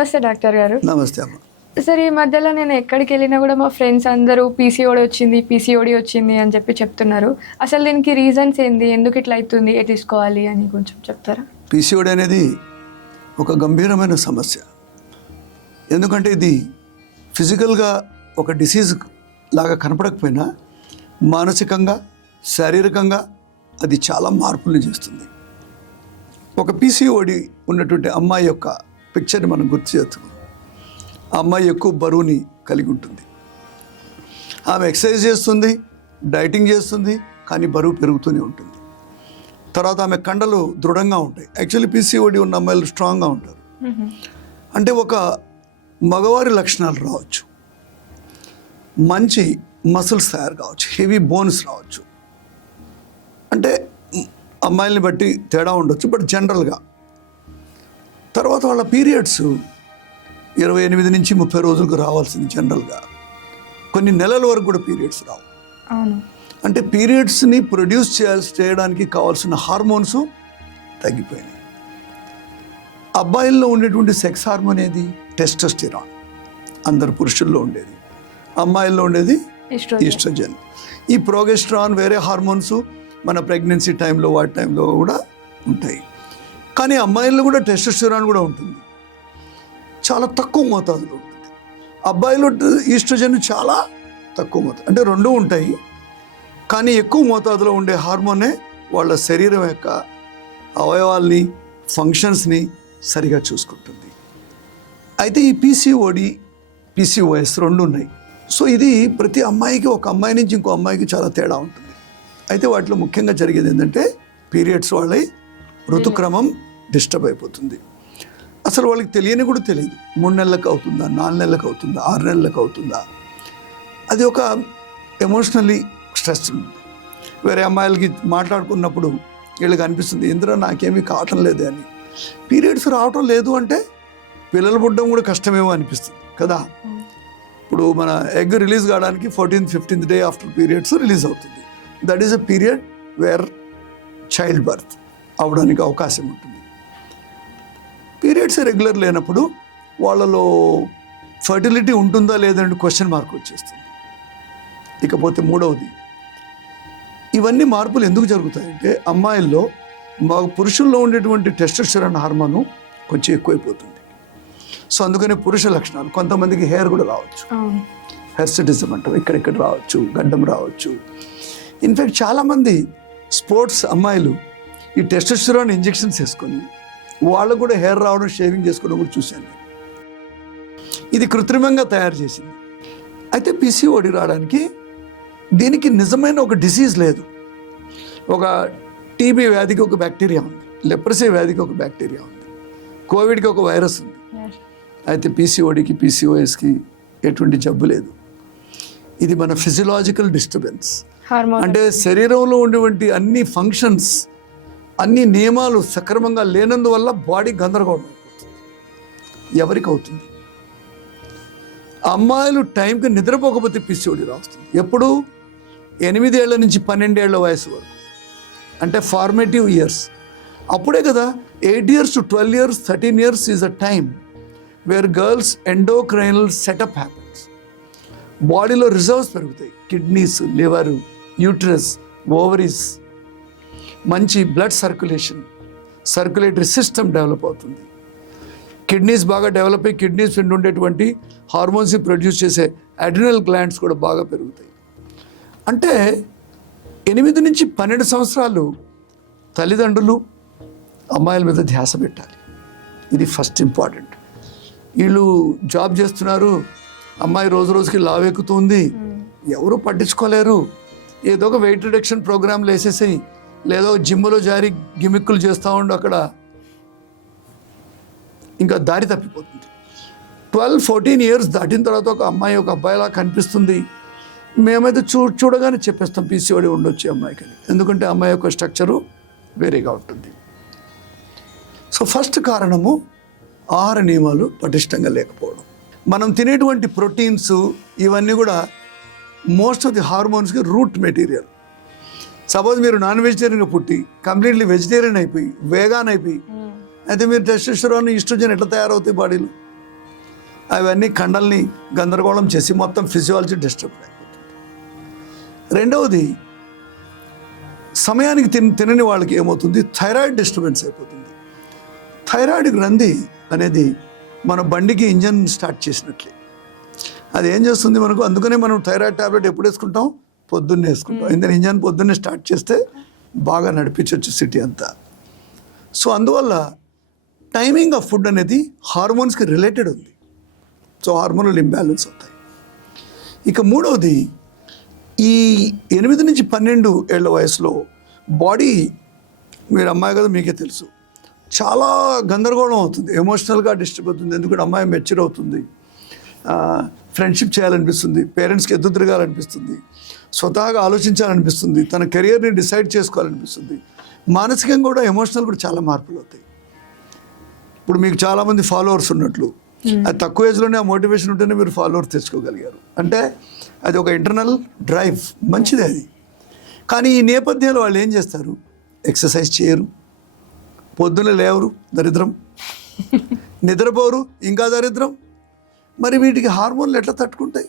నమస్తే డాక్టర్ గారు. నమస్తే అమ్మ. సార్, ఈ మధ్యలో నేను ఎక్కడికి వెళ్ళినా కూడా మా ఫ్రెండ్స్ అందరూ పీసీఓడి వచ్చింది అని చెప్తున్నారు. అసలు దీనికి రీజన్స్ ఏంది, ఎందుకు ఇట్లా అవుతుంది, ఏ తీసుకోవాలి అని కొంచెం చెప్తారా? పీసీఓడి అనేది ఒక గంభీరమైన సమస్య. ఎందుకంటే ఇది ఫిజికల్గా ఒక డిసీజ్ లాగా కనపడకపోయినా మానసికంగా, శారీరకంగా అది చాలా మార్పులు చేస్తుంది. ఒక పీసీఓడి ఉన్నటువంటి అమ్మాయి యొక్క పిక్చర్ని మనం గుర్తు చేస్తున్నాం. ఆ అమ్మాయి ఎక్కువ బరువుని కలిగి ఉంటుంది. ఆమె ఎక్సర్సైజ్ చేస్తుంది, డైటింగ్ చేస్తుంది, కానీ బరువు పెరుగుతూనే ఉంటుంది. తర్వాత ఆమె కండలు దృఢంగా ఉంటాయి. యాక్చువల్లీ పీసీఓడి ఉన్న అమ్మాయిలు స్ట్రాంగ్గా ఉంటారు. అంటే ఒక మగవారి లక్షణాలు రావచ్చు, మంచి మసిల్స్ తయారు కావచ్చు, హెవీ బోన్స్ రావచ్చు. అంటే అమ్మాయిల్ని బట్టి తేడా ఉండొచ్చు, బట్ జనరల్గా. తర్వాత వాళ్ళ పీరియడ్స్ 28 నుంచి 30 రోజులకు రావాల్సింది జనరల్గా. కొన్ని నెలల వరకు కూడా పీరియడ్స్ రావు. అంటే పీరియడ్స్ని ప్రొడ్యూస్ చేయడానికి కావాల్సిన హార్మోన్స్ తగ్గిపోయినాయి. అబ్బాయిల్లో ఉండేటువంటి సెక్స్ హార్మోన్ ఏది? టెస్టోస్టెరాన్. అందరు పురుషుల్లో ఉండేది. అమ్మాయిల్లో ఉండేది ఈస్ట్రోజన్. ఈ ప్రోగెస్టరాన్ వేరే హార్మోన్స్ మన ప్రెగ్నెన్సీ టైంలో వాటి టైంలో కూడా ఉంటాయి. కానీ అమ్మాయిల్లో కూడా టెస్టోస్టెరాన్ కూడా ఉంటుంది, చాలా తక్కువ మోతాదులో ఉంటుంది. అబ్బాయిలో ఈస్ట్రోజన్ చాలా తక్కువ మోతాదు, అంటే రెండూ ఉంటాయి, కానీ ఎక్కువ మోతాదులో ఉండే హార్మోనే వాళ్ళ శరీరం యొక్క అవయవాల్ని, ఫంక్షన్స్ని సరిగా చూసుకుంటుంది. అయితే ఈ పీసీఓడి, పీసీఓఎస్ రెండు ఉన్నాయి. సో ఇది ప్రతి అమ్మాయికి, ఒక అమ్మాయి నుంచి ఇంకో అమ్మాయికి చాలా తేడా ఉంటుంది. అయితే వాటిలో ముఖ్యంగా జరిగేది ఏంటంటే పీరియడ్స్ వాళ్ళ ఋతుక్రమం డిస్టర్బ్ అయిపోతుంది. అసలు వాళ్ళకి తెలియని కూడా తెలియదు. 3 నెలలకు అవుతుందా, 4 నెలలకు అవుతుందా, 6 నెలలకు అవుతుందా. అది ఒక ఎమోషనల్లీ స్ట్రెస్ ఉంది. వేరే అమ్మాయిలకి మాట్లాడుకున్నప్పుడు వీళ్ళకి అనిపిస్తుంది, ఎందులో నాకేమీ కావటం లేదే అని. పీరియడ్స్ రావటం లేదు అంటే పిల్లలు పుట్టడం కూడా కష్టమేమో అనిపిస్తుంది కదా. ఇప్పుడు మన ఎగ్ రిలీజ్ కావడానికి 14th, 15th day after periods release అవుతుంది. That is a period where child birth అవడానికి అవకాశం ఉంటుంది. పీరియడ్స్ రెగ్యులర్ లేనప్పుడు వాళ్ళలో ఫర్టిలిటీ ఉంటుందా లేదంటే క్వశ్చన్ మార్క్ వచ్చేస్తుంది. ఇకపోతే మూడవది, ఇవన్నీ మార్పులు ఎందుకు జరుగుతాయంటే అమ్మాయిల్లో పురుషుల్లో ఉండేటువంటి టెస్టోస్టెరాన్ హార్మోన్ కొంచెం ఎక్కువైపోతుంది. సో అందుకనే పురుష లక్షణాలు, కొంతమందికి హెయిర్ కూడా రావచ్చు, హెర్సిటిజం అంటారు, ఇక్కడిక్కడ రావచ్చు, గడ్డం రావచ్చు. ఇన్ఫ్యాక్ట్ చాలామంది స్పోర్ట్స్ అమ్మాయిలు ఈ టెస్టోస్టెరాన్ ఇంజెక్షన్స్ వేసుకొని వాళ్ళు కూడా హెయిర్ రావడం, షేవింగ్ చేసుకోవడం కూడా చూశాను. ఇది కృత్రిమంగా తయారు చేసింది. అయితే పీసీఓడి రావడానికి దీనికి నిజమైన ఒక డిసీజ్ లేదు. ఒక టీబీ వ్యాధికి ఒక బ్యాక్టీరియా ఉంది, లెప్రసీ వ్యాధికి ఒక బ్యాక్టీరియా ఉంది, కోవిడ్కి ఒక వైరస్ ఉంది. అయితే పీసీఓడికి, పీసీఓఎస్కి ఎటువంటి జబ్బు లేదు. ఇది మన ఫిజియలాజికల్ డిస్టర్బెన్స్. అంటే శరీరంలో ఉండేటువంటి అన్ని ఫంక్షన్స్, అన్ని నియమాలు సక్రమంగా లేనందువల్ల బాడీ గందరగోళం అయిపోతుంది. ఎవరికి అవుతుంది? అమ్మాయిలు టైంకి నిద్రపోకపోతే పీసీఓడి రాస్తుంది. ఎప్పుడు? 8 ఏళ్ల నుంచి 12 ఏళ్ల వయసు వరకు, అంటే ఫార్మేటివ్ ఇయర్స్. అప్పుడే కదా 8 years to 12 years, 13 years is a time where girls endocrinal setup happens. బాడీలో రిజర్వ్స్ పెరుగుతాయి, కిడ్నీస్, లివర్, యూట్రస్, ఓవరీస్, మంచి బ్లడ్ సర్క్యులేటరీ సిస్టమ్ డెవలప్ అవుతుంది. కిడ్నీస్ బాగా డెవలప్ అయ్యి కిడ్నీస్ నుండి ఉండేటువంటి హార్మోన్స్ ప్రొడ్యూస్ చేసే అడ్రినల్ గ్లాండ్స్ కూడా బాగా పెరుగుతాయి. అంటే 8 నుంచి 12 సంవత్సరాలు తల్లిదండ్రులు అమ్మాయిల మీద ధ్యాస పెట్టాలి. ఇది ఫస్ట్ ఇంపార్టెంట్. వీళ్ళు జాబ్ చేస్తున్నారు, అమ్మాయి రోజు రోజుకి లావెక్కుతుంది, ఎవరు పట్టించుకోలేరు. ఏదో ఒక వెయిట్ రిడక్షన్ ప్రోగ్రాంలు వేసేసి, లేదో జిమ్లో జారి గిమిక్కులు చేస్తూ ఉండు, అక్కడ ఇంకా దారి తప్పిపోతుంది. 12-14 years దాటిన తర్వాత ఒక అమ్మాయి ఒక అబ్బాయిలా కనిపిస్తుంది. మేమైతే చూడగానే చెప్పేస్తాం పీసీఓడి ఉండొచ్చు అమ్మాయికి అని. ఎందుకంటే అమ్మాయి యొక్క స్ట్రక్చరు వేరేగా ఉంటుంది. సో ఫస్ట్ కారణము ఆహార నియమాలు పటిష్టంగా లేకపోవడం. మనం తినేటువంటి ప్రోటీన్స్ ఇవన్నీ కూడా మోస్ట్ ఆఫ్ ది హార్మోన్స్కి రూట్ మెటీరియల్. సపోజ్ మీరు నాన్ వెజిటేరియన్గా పుట్టి కంప్లీట్లీ వెజిటేరియన్ అయిపోయి, వేగాన్ అయిపోయి, అయితే మీరు టెస్టోస్టెరాన్, ఈస్ట్రోజన్ ఎట్లా తయారవుతాయి బాడీలో? అవన్నీ కండల్ని గందరగోళం చేసి మొత్తం ఫిజియాలజీ డిస్టర్బ్ అయిపోతుంది. రెండవది, సమయానికి తినని వాళ్ళకి ఏమవుతుంది, థైరాయిడ్ డిస్టర్బెన్స్ అయిపోతుంది. థైరాయిడ్ గ్రంథి అనేది మన బండికి ఇంజన్ స్టార్ట్ చేసినట్లే. అది ఏం చేస్తుంది మనకు, అందుకనే మనం థైరాయిడ్ టాబ్లెట్ ఎప్పుడు వేసుకుంటాం, పొద్దున్నే వేసుకుంటాం. ఎందుకంటే ఇంజన్ పొద్దున్నే స్టార్ట్ చేస్తే బాగా నడిపించవచ్చు సిటీ అంతా. సో అందువల్ల టైమింగ్ ఆఫ్ ఫుడ్ అనేది హార్మోన్స్కి రిలేటెడ్ ఉంది. సో హార్మోనల్ ఇంబ్యాలెన్స్ అవుతాయి. ఇక మూడవది, ఈ 8 నుంచి 12 ఏళ్ల వయసులో బాడీ, మీరు అమ్మాయి కదా మీకే తెలుసు, చాలా గందరగోళం అవుతుంది, ఎమోషనల్గా డిస్టర్బ్ అవుతుంది. ఎందుకంటే అమ్మాయి మెచ్యూర్ అవుతుంది, ఫ్రెండ్షిప్ చేయాలనిపిస్తుంది, పేరెంట్స్కి ఎదురు తిరగాలనిపిస్తుంది, స్వతహాగా ఆలోచించాలనిపిస్తుంది, తన కెరియర్ని డిసైడ్ చేసుకోవాలనిపిస్తుంది. మానసికంగా కూడా, ఎమోషనల్ కూడా చాలా మార్పులు అవుతాయి. ఇప్పుడు మీకు చాలామంది ఫాలోవర్స్ ఉన్నట్లు, అది తక్కువ ఏజ్లోనే ఆ మోటివేషన్ ఉంటేనే మీరు ఫాలోవర్స్ తెచ్చుకోగలిగారు. అంటే అది ఒక ఇంటర్నల్ డ్రైవ్, మంచిదే అది. కానీ ఈ నేపథ్యంలో వాళ్ళు ఏం చేస్తారు, ఎక్సర్సైజ్ చేయరు, పొద్దున్న లేవరు, దరిద్రం, నిద్రపోరు, ఇంకా దరిద్రం. మరి వీటికి హార్మోన్లు ఎట్లా తట్టుకుంటాయి?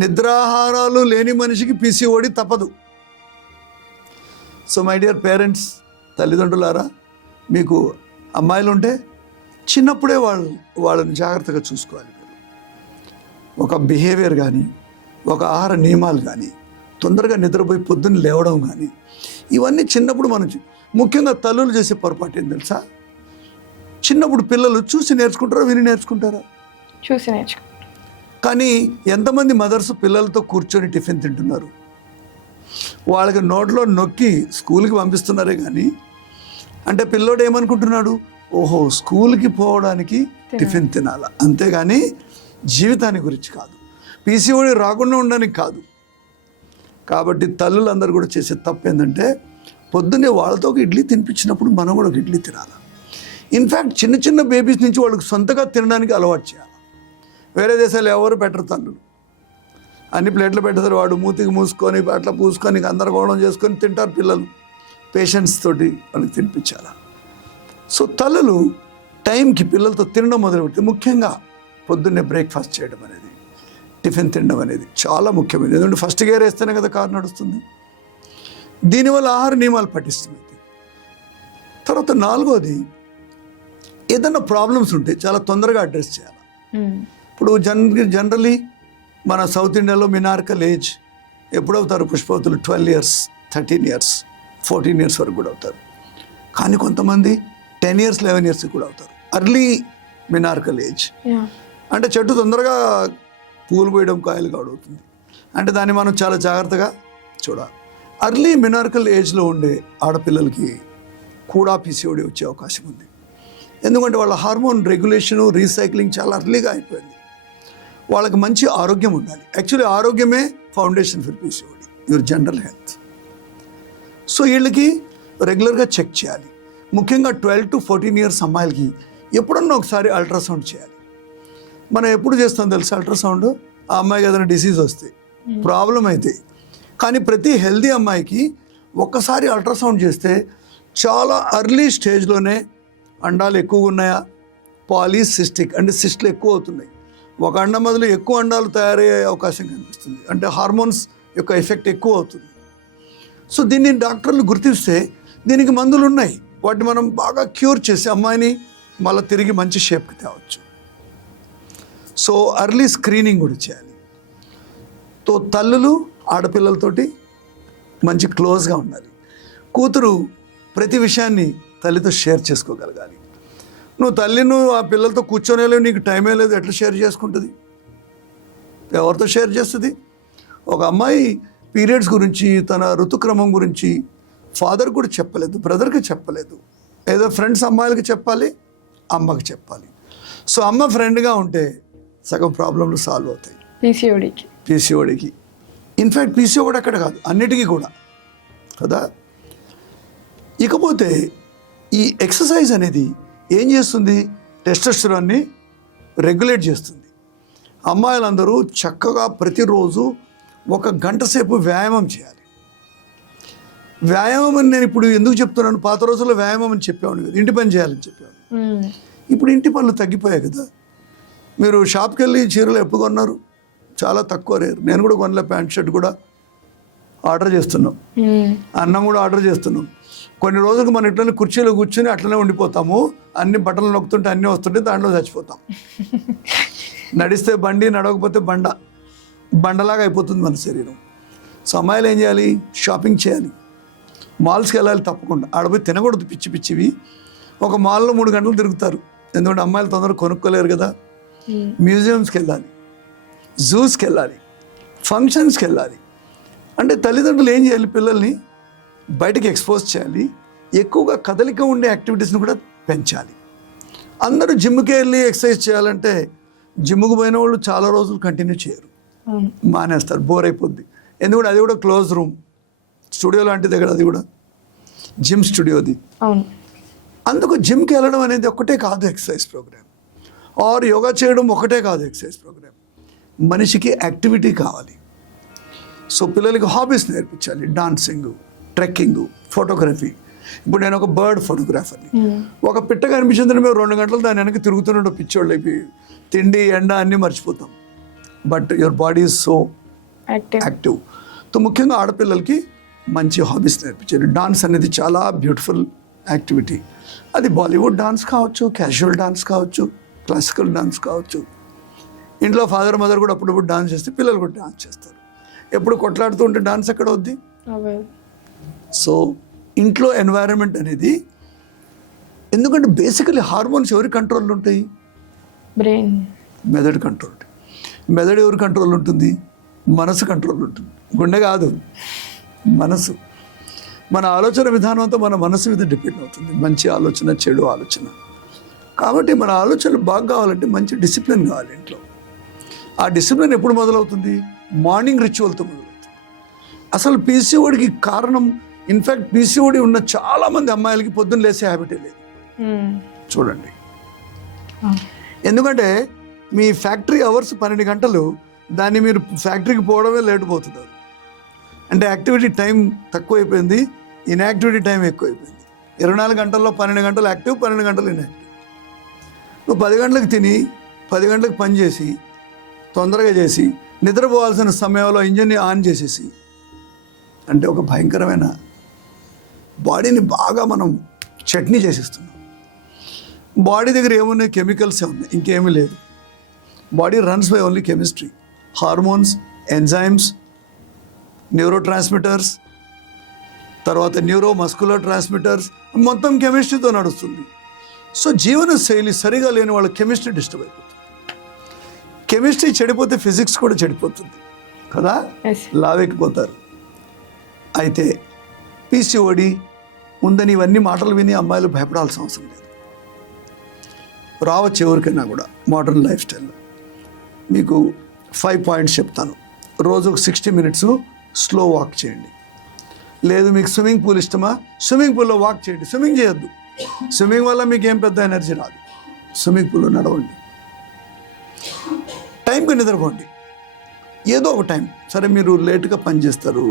నిద్రాహారాలు లేని మనిషికి పీసీఓడి తప్పదు. సో మై డియర్ పేరెంట్స్, తల్లిదండ్రులారా, మీకు అమ్మాయిలు ఉంటే చిన్నప్పుడే వాళ్ళని జాగ్రత్తగా చూసుకోవాలి. ఒక బిహేవియర్ కానీ, ఒక ఆహార నియమాలు కానీ, తొందరగా నిద్రపోయి పొద్దున్న లేవడం కానీ, ఇవన్నీ చిన్నప్పుడు మనం, ముఖ్యంగా తల్లులు చేసే పొరపాటు ఏం తెలుసా, చిన్నప్పుడు పిల్లలు చూసి నేర్చుకుంటారా, విని నేర్చుకుంటారా? చూసి నేర్చుకుంటారు. కానీ ఎంతమంది మదర్స్ పిల్లలతో కూర్చొని టిఫిన్ తింటున్నారు, వాళ్ళకి నోట్లో నొక్కి స్కూల్కి పంపిస్తున్నారే కానీ, అంటే పిల్లోడు ఏమనుకుంటున్నాడు, ఓహో స్కూల్కి పోవడానికి టిఫిన్ తినాలా, అంతేగాని జీవితాన్ని గురించి కాదు, పీసీఓడి రాకుండా ఉండడానికి కాదు. కాబట్టి తల్లులందరూ కూడా చేసే తప్పు ఏంటంటే, పొద్దున్నే వాళ్ళతో ఒక ఇడ్లీ తినిపించినప్పుడు మనం కూడా ఒక ఇడ్లీ తినాలి. ఇన్ఫ్యాక్ట్ చిన్న చిన్న బేబీస్ నుంచి వాళ్ళకి సొంతగా తినడానికి అలవాటు చేయాలి. వేరే దేశాలు ఎవరు పెట్టరు, తల్లులు అన్ని ప్లేట్లు పెట్టేస్తారు, వాడు మూతికి మూసుకొని అట్లా పూసుకొని గందరగోళం చేసుకొని తింటారు పిల్లలు. పేషెన్స్ తోటి వాళ్ళకి తినిపించాలి. సో తల్లులు టైంకి పిల్లలతో తినడం మొదలుపెట్టి, ముఖ్యంగా పొద్దున్నే బ్రేక్ఫాస్ట్ చేయడం అనేది, టిఫిన్ తినడం అనేది చాలా ముఖ్యమైనది. ఎందుకంటే ఫస్ట్ గేర్ వేస్తేనే కదా కారు నడుస్తుంది. దీనివల్ల ఆహార నియమాలు పట్టిస్తుంది. తర్వాత నాలుగోది, ఏదైనా ప్రాబ్లమ్స్ ఉంటే చాలా తొందరగా అడ్రస్ చేయాలి. ఇప్పుడు జనరలీ మన సౌత్ ఇండియాలో మినార్కల్ ఏజ్ ఎప్పుడు అవుతారు పుష్పవతులు, 12 years, 13 years, 14 years వరకు కూడా అవుతారు. కానీ కొంతమంది 10 years, 11 years కూడా అవుతారు. అర్లీ మినార్కల్ ఏజ్ అంటే చెట్టు తొందరగా పూలు పోయడం, కాయలు కావడుతుంది. అంటే దాన్ని మనం చాలా జాగ్రత్తగా చూడాలి. అర్లీ మినార్కల్ ఏజ్లో ఉండే ఆడపిల్లలకి కూడా పీసీఓడి వచ్చే అవకాశం ఉంది. ఎందుకంటే వాళ్ళ హార్మోన్ రెగ్యులేషను, రీసైక్లింగ్ చాలా అర్లీగా అయిపోయింది. వాళ్ళకి మంచి ఆరోగ్యం ఉండాలి. యాక్చువల్లీ ఆరోగ్యమే foundation for PCOD, your general health. So వీళ్ళకి రెగ్యులర్గా చెక్ చేయాలి. ముఖ్యంగా 12 to 14 years అమ్మాయిలకి ఎప్పుడన్నా ఒకసారి అల్ట్రాసౌండ్ చేయాలి. మనం ఎప్పుడు చేస్తాం తెలుసా అల్ట్రాసౌండ్, ఆ అమ్మాయికి ఏదైనా డిసీజ్ వస్తే, ప్రాబ్లం అయితే. కానీ ప్రతి హెల్దీ అమ్మాయికి ఒక్కసారి అల్ట్రాసౌండ్ చేస్తే చాలా అర్లీ స్టేజ్లోనే అండాలు ఎక్కువగా ఉన్నాయా, పాలీసిస్టిక్ అంటే సిస్ట్లు ఎక్కువ అవుతున్నాయి, ఒక అండం బదులు ఎక్కువ అండాలు తయారయ్యే అవకాశం కనిపిస్తుంది. అంటే హార్మోన్స్ యొక్క ఎఫెక్ట్ ఎక్కువ అవుతుంది. సో దీన్ని డాక్టర్లు గుర్తిస్తే దీనికి మందులు ఉన్నాయి. వాటిని మనం బాగా క్యూర్ చేసి అమ్మాయిని మళ్ళీ తిరిగి మంచి షేప్కి తేవచ్చు. సో అర్లీ స్క్రీనింగ్ కూడా చేయాలి. తో తల్లులు ఆడపిల్లలతోటి మంచి క్లోజ్గా ఉండాలి. కూతురు ప్రతి విషయాన్ని తల్లితో షేర్ చేసుకోగలగాలి. నువ్వు ఆ పిల్లలతో కూర్చొనేలేవు, నీకు టైమే లేదు, ఎట్లా షేర్ చేసుకుంటుంది? ఎవరితో షేర్ చేస్తుంది? ఒక అమ్మాయి పీరియడ్స్ గురించి, తన ఋతుక్రమం గురించి ఫాదర్ కూడా చెప్పలేదు, బ్రదర్కి చెప్పలేదు. ఏదో ఫ్రెండ్స్ అమ్మాయిలకి చెప్పాలి, అమ్మకి చెప్పాలి. సో అమ్మ ఫ్రెండ్గా ఉంటే సగం ప్రాబ్లంలు సాల్వ్ అవుతాయి పీసీఓడికి. ఇన్ఫ్యాక్ట్ పీసీఓడి అక్కడ కాదు, అన్నిటికీ కూడా కదా. ఇకపోతే ఈ ఎక్సర్సైజ్ అనేది ఏం చేస్తుంది, టెస్టోస్టెరాన్ని రెగ్యులేట్ చేస్తుంది. అమ్మాయిలందరూ చక్కగా ప్రతిరోజు 1 గంట సేపు వ్యాయామం చేయాలి. వ్యాయామం అని నేను ఇప్పుడు ఎందుకు చెప్తున్నాను, పాత రోజుల్లో వ్యాయామం అని చెప్పేవాడు కదా, ఇంటి పని చేయాలని చెప్పేవాడు. ఇప్పుడు ఇంటి పనులు తగ్గిపోయాయి కదా. మీరు షాప్కి వెళ్ళి చీరలు ఎప్పుడు కొన్నారు? చాలా తక్కువ రేరు. నేను కూడా కొనలే. ప్యాంట్ షర్ట్ కూడా ఆర్డర్ చేస్తున్నాం, అన్నం కూడా ఆర్డర్ చేస్తున్నాం. కొన్ని రోజులకు మన ఇట్లనే కుర్చీలో కూర్చొని అట్లనే ఉండిపోతాము. అన్ని బట్టలు నొక్కుతుంటే అన్నీ వస్తుంటే దాంట్లో చచ్చిపోతాం. నడిస్తే బండి, నడవకపోతే బండలాగా అయిపోతుంది మన శరీరం. సో అమ్మాయిలు ఏం చేయాలి? షాపింగ్ చేయాలి, మాల్స్కి వెళ్ళాలి తప్పకుండా. ఆడపోయి తినకూడదు పిచ్చి పిచ్చివి. ఒక మాల్లో 3 గంటలు తిరుగుతారు, ఎందుకంటే అమ్మాయిలు తొందరగా కొనుక్కోలేరు కదా. మ్యూజియంస్కి వెళ్ళాలి, జూస్కి వెళ్ళాలి, ఫంక్షన్స్కి వెళ్ళాలి. అంటే తల్లిదండ్రులు ఏం చేయాలి? పిల్లల్ని బయటకి ఎక్స్పోజ్ చేయాలి, ఎక్కువగా కదలిక ఉండే యాక్టివిటీస్ని కూడా పెంచాలి. అందరూ జిమ్కి వెళ్ళి ఎక్సర్సైజ్ చేయాలంటే జిమ్కి పోయిన వాళ్ళు చాలా రోజులు కంటిన్యూ చేయరు, మానేస్తారు, బోర్ అయిపోద్ది. ఎందుకంటే అది కూడా క్లోజ్ రూమ్ స్టూడియో లాంటిది కదా, అది కూడా జిమ్ స్టూడియోది. అందుకు జిమ్కి వెళ్ళడం అనేది ఒక్కటే కాదు ఎక్సర్సైజ్ ప్రోగ్రామ్, ఆర్ యోగా చేయడం ఒకటే కాదు ఎక్సర్సైజ్ ప్రోగ్రామ్. మనిషికి యాక్టివిటీ కావాలి. సో పిల్లలకి హాబీస్ నేర్పించాలి, డాన్సింగ్, ట్రెక్కింగ్, ఫోటోగ్రఫీ. ఇప్పుడు నేను ఒక బర్డ్ ఫోటోగ్రాఫర్ని. ఒక పిట్ట కనిపించిందని మేము 2 గంటలు దాని వెనక తిరుగుతుండే పిచ్చోళ్ళు అయిపోయి తిండి ఎండ అన్నీ మర్చిపోతాం. But your body is so active. So ముఖ్యంగా ఆడపిల్లలకి మంచి హాబీస్ నేర్పించాలి. డాన్స్ అనేది చాలా బ్యూటిఫుల్ యాక్టివిటీ. అది బాలీవుడ్ డాన్స్ కావచ్చు, క్యాజువల్ డాన్స్ కావచ్చు, క్లాసికల్ డాన్స్ కావచ్చు. ఇంట్లో ఫాదర్ మదర్ కూడా అప్పుడప్పుడు డాన్స్ చేస్తే పిల్లలు కూడా డాన్స్ చేస్తారు. ఎప్పుడు కొట్లాడుతూ ఉంటే డాన్స్ ఎక్కడ వద్ది? సో ఇంట్లో ఎన్వైరన్మెంట్ అనేది, ఎందుకంటే బేసికలీ హార్మోన్స్ ఎవరి కంట్రోల్లో ఉంటాయి? బ్రెయిన్, మెదడు కంట్రోల్. మెదడు ఎవరి కంట్రోల్ ఉంటుంది? మనసు కంట్రోల్ ఉంటుంది. గుండె కాదు, మనసు. మన ఆలోచన విధానం అంతా మన మనసు మీద డిపెండ్ అవుతుంది. మంచి ఆలోచన, చెడు ఆలోచన. కాబట్టి మన ఆలోచనలు బాగా కావాలంటే మంచి డిసిప్లిన్ కావాలి ఇంట్లో. ఆ డిసిప్లిన్ ఎప్పుడు మొదలవుతుంది? మార్నింగ్ రిచువల్తో మొదలవుతుంది. అసలు పీసీఓడికి కారణం, ఇన్ఫ్యాక్ట్ పీసీఓడి ఉన్న చాలామంది అమ్మాయిలకి పొద్దున్న లేసే హ్యాబిటే లేదు. చూడండి, ఎందుకంటే మీ ఫ్యాక్టరీ అవర్స్ 12 గంటలు, దాన్ని మీరు ఫ్యాక్టరీకి పోవడమే లేట్ పోతున్నారు. అంటే యాక్టివిటీ టైం తక్కువైపోయింది, ఇన్యాక్టివిటీ టైం ఎక్కువైపోయింది. 24 గంటల్లో 12 గంటలు యాక్టివ్, 12 గంటలు ఇన్యాక్టివ్. నువ్వు 10 గంటలకు తిని 10 గంటలకు పని చేసి తొందరగా చేసి నిద్రపోవాల్సిన సమయంలో ఇంజన్ని ఆన్ చేసేసి, అంటే ఒక భయంకరమైన బాడీని బాగా మనం చట్నీ చేసేస్తున్నాం. బాడీ దగ్గర ఏమున్నాయి? కెమికల్సే ఉన్నాయి, ఇంకేమీ లేదు. Body runs by only chemistry, hormones, enzymes, neuro transmitters, తర్వాత న్యూరో మస్కులర్ ట్రాన్స్మిటర్స్, మొత్తం కెమిస్ట్రీతో నడుస్తుంది. సో జీవన శైలి సరిగా లేని వాళ్ళ కెమిస్ట్రీ డిస్టర్బ్ అయిపోతుంది. కెమిస్ట్రీ చెడిపోతే ఫిజిక్స్ కూడా చెడిపోతుంది కదా, లావెక్కిపోతారు. అయితే పీసీఓడి ఉందని ఇవన్నీ మాటలు విని అమ్మాయిలు భయపడాల్సిన అవసరం లేదు. రావచ్చు ఎవరికైనా కూడా మోడర్న్ లైఫ్ స్టైల్లో. మీకు 5 పాయింట్స్ చెప్తాను. రోజుకు 60 మినిట్స్ స్లో వాక్ చేయండి. లేదు మీకు స్విమ్మింగ్ పూల్ ఇష్టమా? స్విమ్మింగ్ పూల్లో వాక్ చేయండి. స్విమ్మింగ్ చేయొద్దు, స్విమ్మింగ్ వల్ల మీకు ఏం పెద్ద ఎనర్జీ రాదు. స్విమ్మింగ్ పూల్లో నడవండి. టైంకి నిద్రపోండి, ఏదో ఒక టైం. సరే మీరు లేట్గా పని చేస్తారు,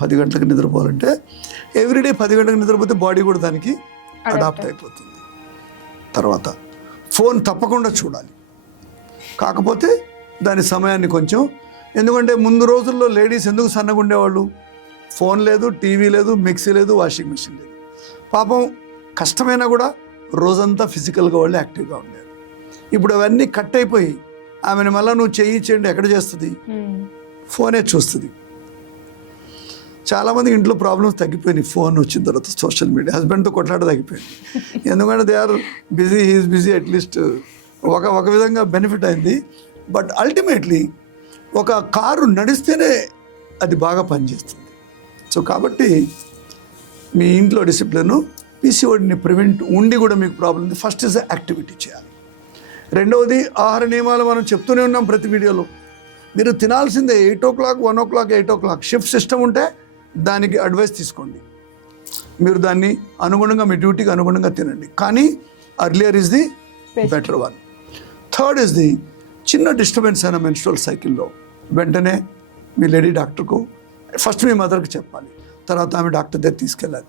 10 గంటలకు నిద్రపోవాలంటే ఎవ్రీడే 10 గంటలకు నిద్రపోతే బాడీ కూడా దానికి అడాప్ట్ అయిపోతుంది. తర్వాత ఫోన్ తప్పకుండా చూడాలి, కాకపోతే దాని సమయాన్ని కొంచెం. ఎందుకంటే ముందు రోజుల్లో లేడీస్ ఎందుకు సన్నగా ఉండేవాళ్ళు? ఫోన్ లేదు, టీవీ లేదు, మిక్సీ లేదు, వాషింగ్ మెషిన్ లేదు. పాపం కష్టమైనా కూడా రోజంతా ఫిజికల్గా వాళ్ళు యాక్టివ్గా ఉండేది. ఇప్పుడు అవన్నీ కట్ అయిపోయి ఆమెను మళ్ళీ నువ్వు చేయండి ఎక్కడ చేస్తుంది? ఫోనే చూస్తుంది. చాలామంది ఇంట్లో ప్రాబ్లమ్స్ తగ్గిపోయినాయి ఫోన్ వచ్చిన తర్వాత. సోషల్ మీడియా, హస్బెండ్తో కొట్లాట తగ్గిపోయింది. ఎందుకంటే they are busy, he's busy. At least ఒక విధంగా బెనిఫిట్ అయింది. బట్ అల్టిమేట్లీ ఒక కారు నడిస్తేనే అది బాగా పనిచేస్తుంది. సో కాబట్టి మీ ఇంట్లో డిసిప్లిన్, పీసీఓడిని ప్రివెంట్ ఉండి కూడా మీకు ప్రాబ్లం ఉంది. ఫస్ట్ ఇస్ యాక్టివిటీ చేయాలి. రెండవది ఆహార నియమాలు మనం చెప్తూనే ఉన్నాం ప్రతి వీడియోలో. మీరు తినాల్సిందే 8 o'clock, 1 o'clock, 8 o'clock. Shift system ఉంటే దానికి అడ్వైస్ తీసుకోండి. మీరు దాన్ని అనుగుణంగా మీ డ్యూటీకి అనుగుణంగా తినండి. కానీ earlier is the better one. Third is the చిన్న డిస్టర్బెన్స్ అయిన మెన్స్ట్రువల్ సైకిల్లో వెంటనే మీ లేడీ డాక్టర్కు, ఫస్ట్ మీ మదర్కి చెప్పాలి, తర్వాత ఆమె డాక్టర్ దగ్గర తీసుకెళ్ళాలి.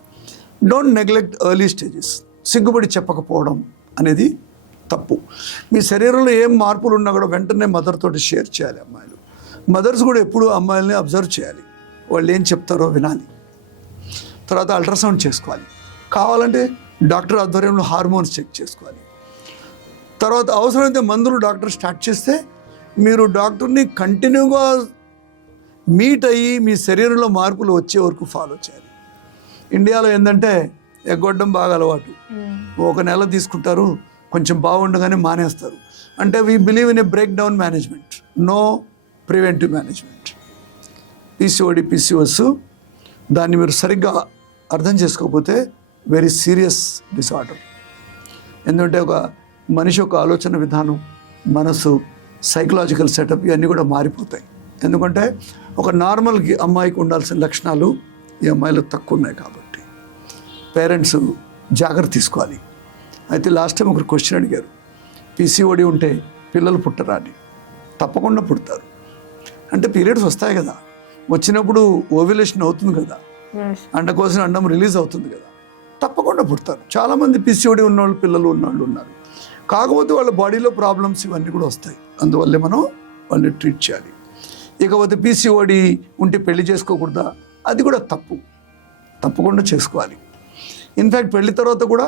Don't neglect early stages. సిగ్గుపడి చెప్పకపోవడం అనేది తప్పు. మీ శరీరంలో ఏం మార్పులు ఉన్నా కూడా వెంటనే మదర్ తోటి షేర్ చేయాలి. అమ్మాయిలు మదర్స్ కూడా ఎప్పుడు అమ్మాయిల్ని అబ్జర్వ్ చేయాలి, వాళ్ళు ఏం చెప్తారో వినాలి. తర్వాత అల్ట్రాసౌండ్ చేసుకోవాలి, కావాలంటే డాక్టర్ ఆధ్వర్యంలో హార్మోన్స్ చెక్ చేసుకోవాలి. తర్వాత అవసరమైతే మందులు డాక్టర్ స్టార్ట్ చేస్తే మీరు డాక్టర్ని కంటిన్యూగా మీట్ అయ్యి మీ శరీరంలో మార్పులు వచ్చే వరకు ఫాలో చేయాలి. ఇండియాలో ఏంటంటే ఎగ్గొట్టడం బాగా అలవాటు, ఒక నెల తీసుకుంటారు, కొంచెం బాగుండగానే మానేస్తారు. అంటే we believe in a break down management, no preventive management. PCOD PCOS దాన్ని మీరు సరిగ్గా అర్థం చేసుకోకపోతే వెరీ సీరియస్ డిసార్డర్. ఎందుకంటే ఒక మనిషి యొక్క ఆలోచన విధానం, మనసు, సైకలాజికల్ సెటప్ ఇవన్నీ కూడా మారిపోతాయి. ఎందుకంటే ఒక నార్మల్ అమ్మాయికి ఉండాల్సిన లక్షణాలు ఈ అమ్మాయిలు తక్కువ ఉన్నాయి. కాబట్టి పేరెంట్స్ జాగ్రత్త తీసుకోవాలి. అయితే లాస్ట్ టైం ఒకరు క్వశ్చన్ అడిగారు, పీసీఓడి ఉంటే పిల్లలు పుట్టరా అని. తప్పకుండా పుడతారు. అంటే పీరియడ్స్ వస్తాయి కదా, వచ్చినప్పుడు ఓవ్యులేషన్ అవుతుంది కదా, అండకోసం అండం రిలీజ్ అవుతుంది కదా, తప్పకుండా పుడతారు. చాలామంది పీసీఓడి ఉన్నవాళ్ళు పిల్లలు ఉన్నవాళ్ళు ఉన్నారు. కాకపోతే వాళ్ళ బాడీలో ప్రాబ్లమ్స్ ఇవన్నీ కూడా వస్తాయి, అందువల్లే మనం వాళ్ళని ట్రీట్ చేయాలి. ఇకపోతే పీసీఓడి ఉంటే పెళ్లి చేసుకోకూడదా, అది కూడా తప్పు. తప్పకుండా చేసుకోవాలి. ఇన్ఫ్యాక్ట్ పెళ్లి తర్వాత కూడా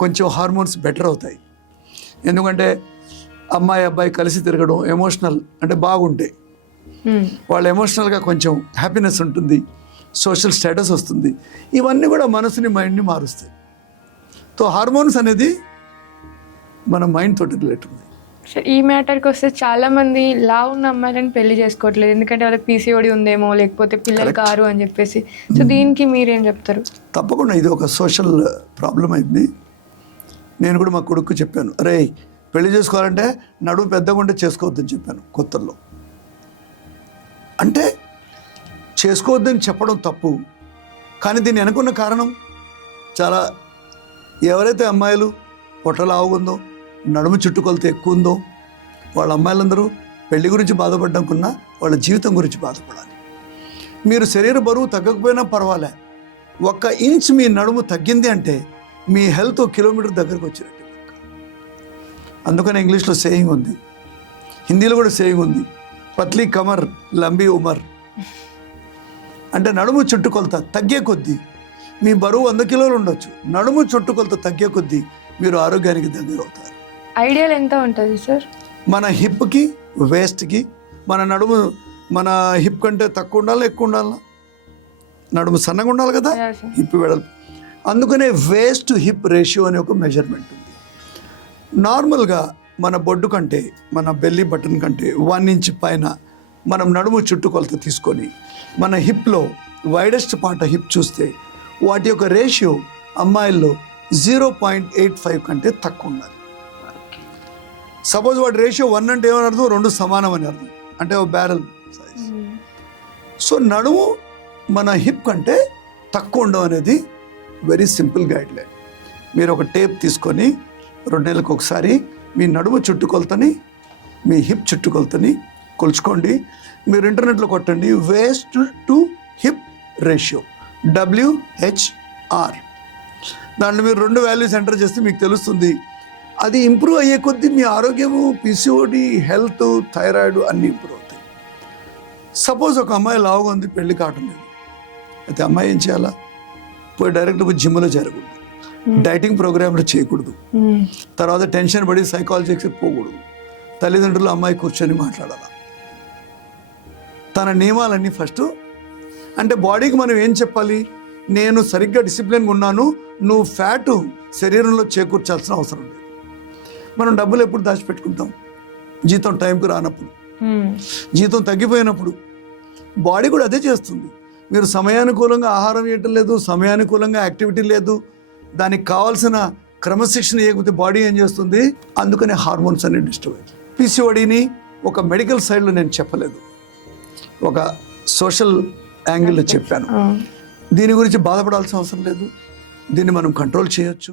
కొంచెం హార్మోన్స్ బెటర్ అవుతాయి. ఎందుకంటే అమ్మాయి అబ్బాయి కలిసి తిరగడం, ఎమోషనల్ అంటే బాగుంటే వాళ్ళు ఎమోషనల్గా కొంచెం హ్యాపీనెస్ ఉంటుంది, సోషల్ స్టేటస్ వస్తుంది. ఇవన్నీ కూడా మనసుని, మైండ్ని మారుస్తాయి. సో హార్మోన్స్ అనేది మన మైండ్ తోటి రిలేట్ ఉంది. సో ఈ మ్యాటర్కి వస్తే చాలా మంది లావు ఉన్న అమ్మాయిలను పెళ్లి చేసుకోవట్లేదు, ఎందుకంటే వాళ్ళకి పీసీఓడి ఉందేమో, లేకపోతే పిల్లలు కారు అని చెప్పేసి. సో దీనికి మీరేం చెప్తారు? తప్పకుండా ఇది ఒక సోషల్ ప్రాబ్లం అయింది. నేను కూడా మా కొడుకు చెప్పాను, అరే పెళ్లి చేసుకోవాలంటే నడుము పెద్దగా ఉంటే చేసుకోవద్దని చెప్పాను కొత్తల్లో. అంటే చేసుకోవద్దని చెప్పడం తప్పు, కానీ దీన్ని అనుకున్న కారణం చాలా, ఎవరైతే అమ్మాయిలు పొట్టలావుందో, నడుము చుట్టుకొలత ఎక్కువ ఉందో, వాళ్ళ అమ్మాయిలందరూ పెళ్లి గురించి బాధపడడం కన్నా వాళ్ళ జీవితం గురించి బాధపడాలి. మీరు శరీర బరువు తగ్గకపోయినా పర్వాలే, 1 ఇంచ్ మీ నడుము తగ్గింది అంటే మీ హెల్త్ 1 కిలోమీటర్ దగ్గరకు వచ్చినట్టు. అందుకని ఇంగ్లీష్లో సేయింగ్ ఉంది, హిందీలో కూడా సేయింగ్ ఉంది, పత్లీ కమర్ లంబీ ఉమర్. అంటే నడుము చుట్టుకొలత తగ్గే కొద్దీ మీ బరువు 100 కిలోలు ఉండొచ్చు, నడుము చుట్టుకొలత తగ్గే కొద్దీ మీరు ఆరోగ్యానికి దగ్గర అవుతారు. ఐడియల్ ఎంత ఉంటుంది సార్? మన హిప్కి, వేస్ట్కి, మన హిప్ కంటే తక్కువ ఉండాలి, ఎక్కువ ఉండాలా? నడుము సన్నగా ఉండాలి కదా, హిప్ వెడల్పు. అందుకనే వేస్ట్ టు హిప్ రేషియో అనే ఒక మెజర్మెంట్ ఉంది. నార్మల్గా మన బొడ్డు కంటే, మన బెల్లీ బటన్ కంటే 1 ఇంచ్ పైన మనం నడుము చుట్టుకొలత తీసుకొని మన హిప్లో వైడెస్ట్ పార్ట్ హిప్ చూస్తే వాటి యొక్క రేషియో అమ్మాయిల్లో 0.85 కంటే తక్కువ ఉండాలి. సపోజ్ వాటి రేషియో 1 అంటే ఏమని అర్థం, 2 సమానం అని అర్థం, అంటే ఒక బ్యారల్ సైజ్. సో నడుము మన హిప్ కంటే తక్కువ ఉండడం అనేది వెరీ సింపుల్ గైడ్ లైన్. మీరు ఒక టేప్ తీసుకొని 2 నెలలకు ఒకసారి మీ నడుము చుట్టుకొలతని, మీ హిప్ చుట్టుకొలతని కొలుచుకోండి. మీరు ఇంటర్నెట్లో కొట్టండి waste to hip ratio, WHR. దాంట్లో మీరు 2 వాల్యూస్ ఎంటర్ చేస్తే మీకు తెలుస్తుంది. అది ఇంప్రూవ్ అయ్యే కొద్దీ మీ ఆరోగ్యము, పీసీఓడి, హెల్త్, థైరాయిడ్ అన్నీ ఇంప్రూవ్ అవుతాయి. సపోజ్ ఒక అమ్మాయి లావుగా ఉంది, పెళ్లి కావటం లేదు, అయితే అమ్మాయి ఏం చేయాలా? పోయి డైరెక్ట్ జిమ్లో చేరకూడదు, డైటింగ్ ప్రోగ్రాంలు చేయకూడదు, తర్వాత టెన్షన్ పడి సైకాలజీకి పోకూడదు. తల్లిదండ్రులు అమ్మాయి కూర్చొని మాట్లాడాలి. తన నియమాలన్నీ ఫస్ట్, అంటే బాడీకి మనం ఏం చెప్పాలి, నేను సరిగ్గా డిసిప్లిన్గా ఉన్నాను, నువ్వు ఫ్యాటు శరీరంలో చేకూర్చాల్సిన అవసరం లేదు. మనం డబ్బులు ఎప్పుడు దాచిపెట్టుకుంటాం? జీతం టైంకి రానప్పుడు, జీతం తగ్గిపోయినప్పుడు. బాడీ కూడా అదే చేస్తుంది. మీరు సమయానుకూలంగా ఆహారం ఇవ్వటం లేదు, సమయానుకూలంగా యాక్టివిటీ లేదు, దానికి కావాల్సిన క్రమశిక్షణ ఇవ్వకపోతే బాడీ ఏం చేస్తుంది? అందుకనే హార్మోన్స్ అన్ని డిస్టర్బ్ అవుతాయి. పీసీఓడిని ఒక మెడికల్ సైడ్లో నేను చెప్పలేదు, ఒక సోషల్ యాంగిల్లో చెప్పాను. దీని గురించి బాధపడాల్సిన అవసరం లేదు, దీన్ని మనం కంట్రోల్ చేయొచ్చు.